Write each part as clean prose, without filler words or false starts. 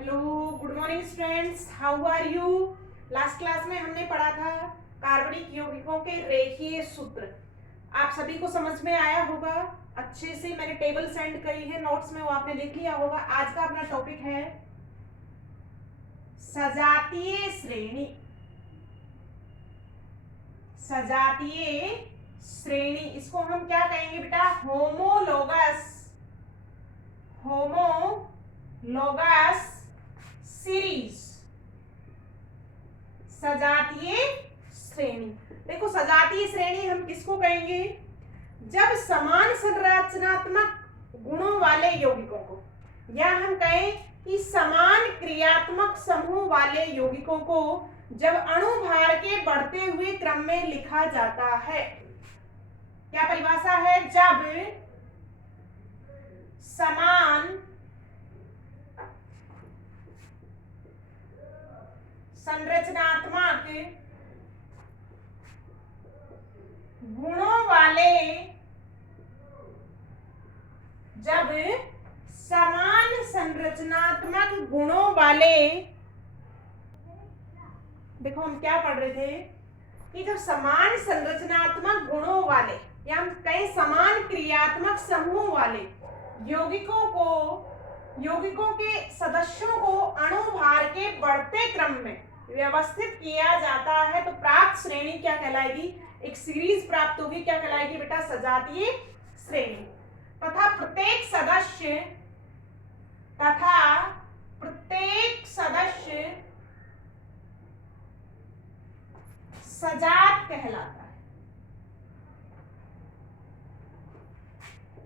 Hello, good morning students, how are you. Last class में हमने पढ़ा था कार्बनिक यौगिकों के रेखीय सूत्र। आप सभी को समझ में आया होगा अच्छे से। मैंने टेबल सेंड करी है नोट्स में, वो आपने देख लिया होगा। आज का अपना टॉपिक है सजातीय श्रेणी। सजातीय श्रेणी, इसको हम क्या कहेंगे बेटा? होमोलोगस। होमोलोगस सीरीज, सजातीय श्रेणी। देखो, सजातीय श्रेणी हम किसको कहेंगे? जब समान संरचनात्मक गुणों वाले यौगिकों को, या हम कहें कि समान क्रियात्मक समूह वाले यौगिकों को जब अणुभार के बढ़ते हुए क्रम में लिखा जाता है। क्या परिभाषा है? जब समान संरचनात्मक गुणों वाले, जब समान संरचनात्मक गुणों वाले, देखो हम क्या पढ़ रहे थे कि जब समान संरचनात्मक गुणों वाले, या हम कहें समान क्रियात्मक समूह वाले यौगिकों के सदस्यों को अणुभार के बढ़ते क्रम में व्यवस्थित किया जाता है, तो प्राप्त श्रेणी क्या कहलाएगी? एक सीरीज प्राप्त होगी। क्या कहलाएगी बेटा? सजातीय श्रेणी। तथा प्रत्येक सदस्य सजात कहलाता है।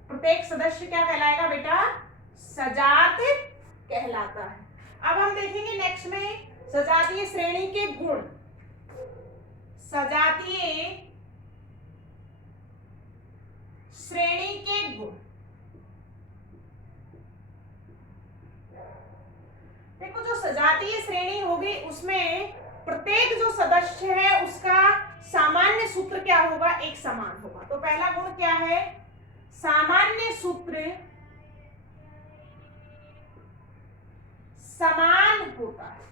प्रत्येक सदस्य क्या कहलाएगा बेटा? सजात कहलाता है। अब हम देखेंगे नेक्स्ट में सजातीय श्रेणी के गुण। सजातीय श्रेणी के गुण, देखो जो सजातीय श्रेणी होगी उसमें प्रत्येक जो सदस्य है उसका सामान्य सूत्र क्या होगा? एक समान होगा। तो पहला गुण क्या है? सामान्य सूत्र समान होता है।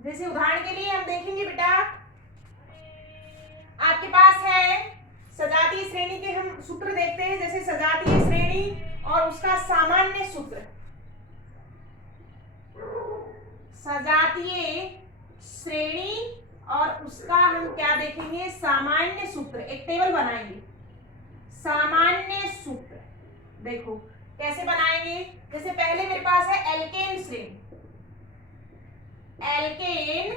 जैसे उदाहरण के लिए हम देखेंगे बेटा, आपके पास है सजातीय श्रेणी के, हम सूत्र देखते हैं। जैसे सजातीय श्रेणी और उसका सामान्य सूत्र। सजातीय श्रेणी और उसका हम क्या देखेंगे? सामान्य सूत्र। एक टेबल बनाएंगे, सामान्य सूत्र। देखो कैसे बनाएंगे। जैसे पहले मेरे पास है एल्केन श्रेणी। एल्केन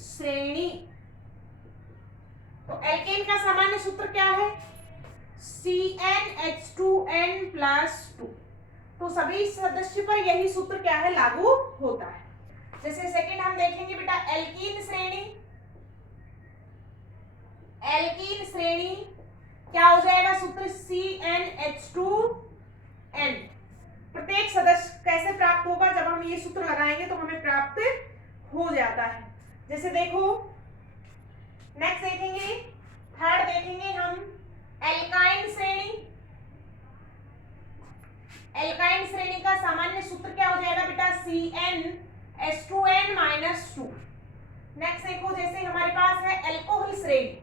श्रेणी, तो एल्केन का सामान्य सूत्र क्या है? CnH2n+2। तो सभी सदस्य पर यही सूत्र क्या है? लागू होता है। जैसे सेकंड हम देखेंगे बेटा एल्कीन श्रेणी। एल्कीन श्रेणी क्या हो जाएगा सूत्र? CnH2n। प्रत्येक सदस्य कैसे प्राप्त होगा? जब हम ये सूत्र लगाएंगे तो हमें प्राप्त हो जाता है। जैसे देखो नेक्स्ट देखेंगे, थर्ड देखेंगे हम एल्काइन श्रेणी। एल्काइन श्रेणी का सामान्य सूत्र क्या हो जाएगा बेटा? CnH2n-2। नेक्स्ट देखो, जैसे हमारे पास है एल्कोहल श्रेणी।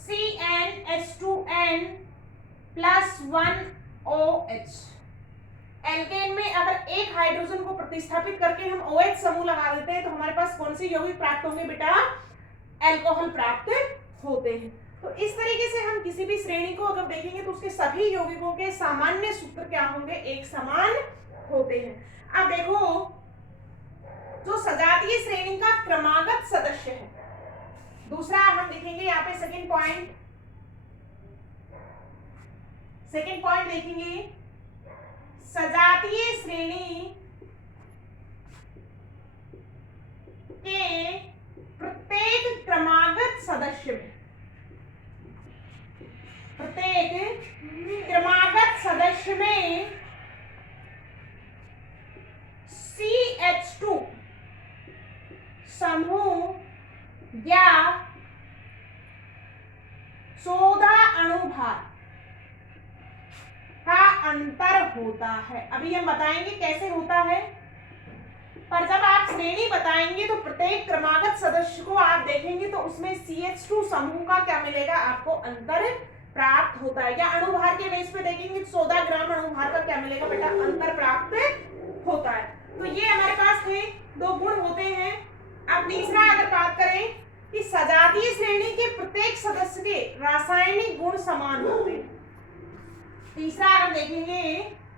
CnH2n+1OH। एल्केन में अगर एक हाइड्रोजन को प्रतिस्थापित करके हम OH समूह लगा देते हैं तो हमारे पास कौन से यौगिक प्राप्त होंगे बेटा? एल्कोहल प्राप्त होते हैं। तो इस तरीके से हम किसी भी श्रेणी को अगर देखेंगे तो उसके सभी यौगिकों के सामान्य सूत्र क्या होंगे? एक समान होते हैं। अब देखो, जो सजातीय श्रेणी का क्रमागत सदस्य है, दूसरा हम देखेंगे यहाँ पे सेकंड पॉइंट देखेंगे। सजातीय श्रेणी के प्रत्येक क्रमागत सदस्य में, प्रत्येक क्रमागत सदस्य में CH2 समूह या अणुभार का अंतर होता है। अभी हम बताएंगे कैसे होता है, पर जब आप श्रेणी बताएंगे तो प्रत्येक क्रमागत सदस्य को आप देखेंगे तो उसमें CH2 समूह का क्या मिलेगा, आपको अंतर प्राप्त होता है। या अणुभार के बेस पे देखेंगे 14 ग्राम अणुभार का क्या मिलेगा बेटा, अंतर प्राप्त होता है। तो ये हमारे पास थे 2 गुण होते हैं। अब तीसरा अगर बात करें कि सजातीय श्रेणी के प्रत्येक सदस्य के रासायनिक गुण समान होते हैं। तीसरा अगर देखेंगे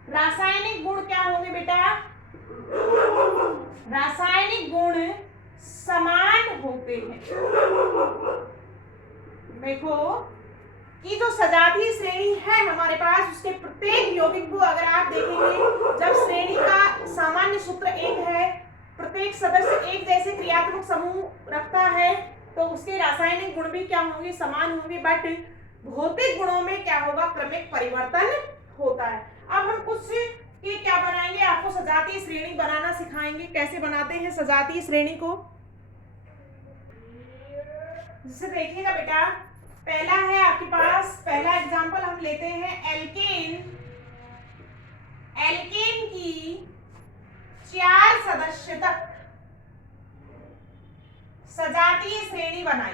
रासायनिक गुण क्या होंगे बेटा, रासायनिक गुण समान होते हैं। देखो कि जो सजातीय श्रेणी है हमारे पास, उसके प्रत्येक यौगिक को अगर आप देखेंगे, जब श्रेणी का सामान्य सूत्र एक है, प्रत्येक सदस्य एक जैसे क्रियात्मक समूह रखता है, तो उसके रासायनिक गुण भी क्या होंगे, समान होंगे। बट भौतिक गुणों में क्या होगा, क्रमिक परिवर्तन होता है। अब हम कुछ के क्या बनाएंगे, आपको सजातीय श्रेणी बनाना सिखाएंगे। कैसे बनाते हैं सजातीय श्रेणी को, जिसे देखिएगा बेटा, पहला है आपके पास, पहला एग्जांपल हम लेते हैं एल्केन। एल्केन की 4 सदस्य तक सजातीय श्रेणी बनाई।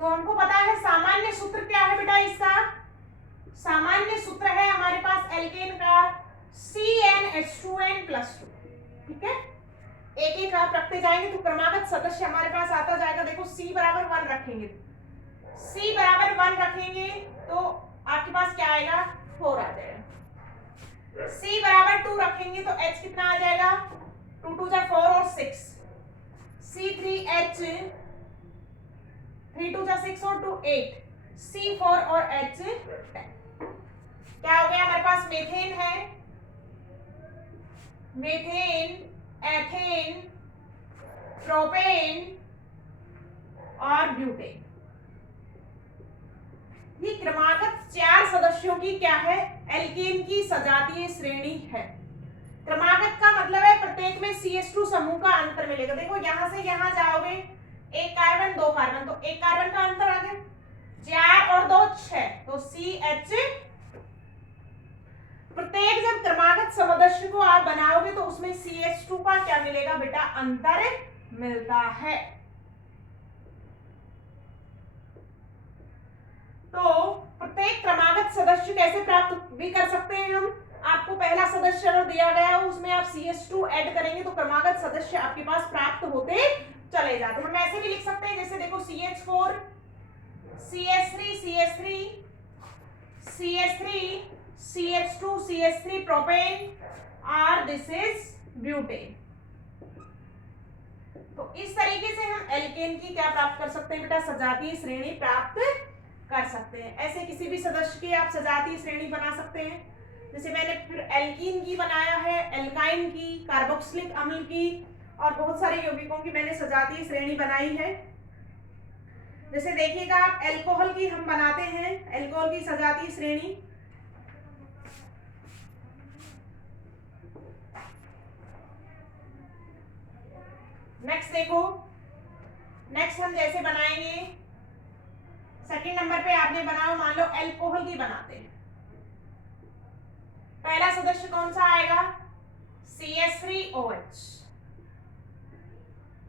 तो हमको पता है सामान्य सूत्र क्या है बेटा, इसका सामान्य सूत्र है हमारे पास एल्केन का CnH2n+2। ठीक है, एक एक आप रखते जाएंगे तो क्रमागत सदस्य हमारे पास आता जाएगा। देखो C बराबर 1 रखेंगे, C बराबर 1 रखेंगे तो आपके पास क्या आएगा, 4 आ जाएगा। C बराबर 2 रखेंगे तो H कितना आ जाएगा, 2 2 जा 4 और 6, C3H 3 2 जा 6 और 2 8, C4 और H 10। क्या हो गया हमारे पास, मेथेन है, मेथेन, एथेन, प्रोपेन और ब्यूटेन। ये क्रमागत 4 सदस्यों की क्या है, एल्केन की सजातीय श्रेणी है। क्रमागत का मतलब है प्रत्येक में CH2 समूह का अंतर मिलेगा। देखो यहां से यहां जाओगे, 1 कार्बन 2 कार्बन, तो 1 कार्बन का अंतर आ गया, 4 और 2 6, तो CH। प्रत्येक जब क्रमागत सदस्य को आप बनाओगे तो उसमें CH2 का क्या मिलेगा बेटा, अंतर मिलता है। तो प्रत्येक क्रमागत सदस्य कैसे प्राप्त भी कर सकते हैं हम, आपको पहला सदस्य अगर दिया गया है उसमें आप CH2 ऐड करेंगे तो क्रमागत सदस्य आपके पास प्राप्त होते चले जाते हैं। हम ऐसे भी लिख सकते हैं, जैसे देखो CH4 CH3 CH3 CH3 CH2 CH3 propane और दिस इज ब्यूटेन। तो इस तरीके से हम एल्केन की क्या प्राप्त कर सकते हैं बेटा, सजातीय श्रेणी प्राप्त कर सकते हैं। ऐसे किसी भी सदस्य की आप सजातीय श्रेणी बना सकते हैं, जैसे मैंने फिर एल्कीन की बनाया है, एल्काइन की, कार्बोक्सिलिक अम्ल की और बहुत सारे यौगिकों की मैंने सजातीय श्रेणी बनाई है। जैसे देखिएगा आप एल्कोहल की हम बनाते हैं, एल्कोहल की सजातीय श्रेणी। नेक्स्ट देखो, नेक्स्ट हम जैसे बनाएंगे, सेकंड नंबर पे आपने बनाओ, मान लो एल्कोहल की बनाते हैं। पहला सदस्य कौन सा आएगा, CH3OH,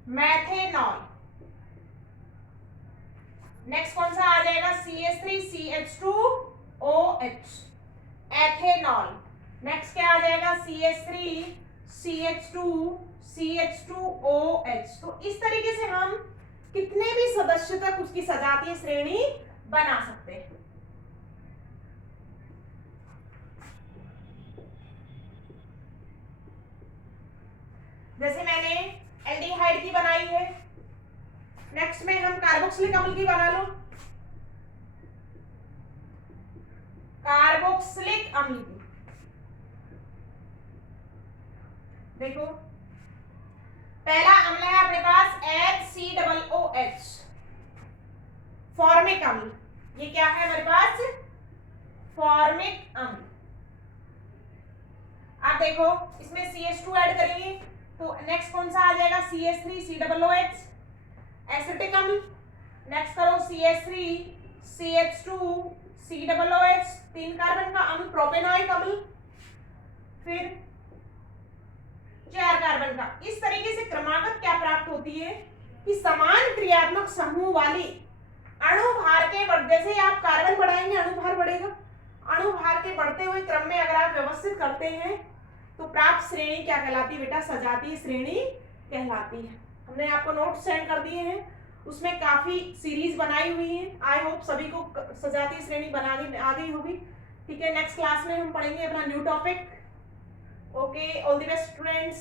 मैथेनॉल। नेक्स्ट कौन सा आ जाएगा, CH3CH2OH, एथेनॉल। नेक्स्ट क्या आ जाएगा, CH3CH2CH2OH। तो इस तरीके से हम कितने भी सदस्य तक उसकी सजातीय श्रेणी बना सकते हैं। जैसे मैंने एल्डिहाइड की बनाई है, नेक्स्ट में हम कार्बोक्सिलिक अम्ल की बना लो, कार्बोक्सिलिक अम्ल की। देखो पहला अम्ल है अपने पास HCOOH, फॉर्मिक अम्ल। ये क्या है हमारे पास, फॉर्मिक अम्ल। आप देखो इसमें CH2 ऐड करेंगे तो तो नेक्स्ट कौन सा आ जाएगा, CH3 COOH एसिटिक अम्ल। नेक्स्ट करो CH3 CH2 COOH 3 कार्बन का अम्ल प्रोपेनॉइक अम्ल, फिर 4 कार्बन का। इस तरीके से क्रमागत क्या प्राप्त होती है कि समान क्रियात्मक समूह वाली अणु भार के जैसे आप कार्बन बढ़ाएंगे अणु भार बढ़ेगा, अणु भार के बढ़ते हुए क्रम में अगर आप व्यवस्थित करते हैं तो प्राप्त श्रेणी क्या कहलाती है बेटा, सजातीय श्रेणी कहलाती है। हमने आपको नोट सेंड कर दिए हैं, उसमें काफी सीरीज बनाई हुई है, आई होप सभी को सजातीय श्रेणी बनानी आ गई होगी। ठीक है, नेक्स्ट क्लास में हम पढ़ेंगे अपना new topic. Okay, all the best students.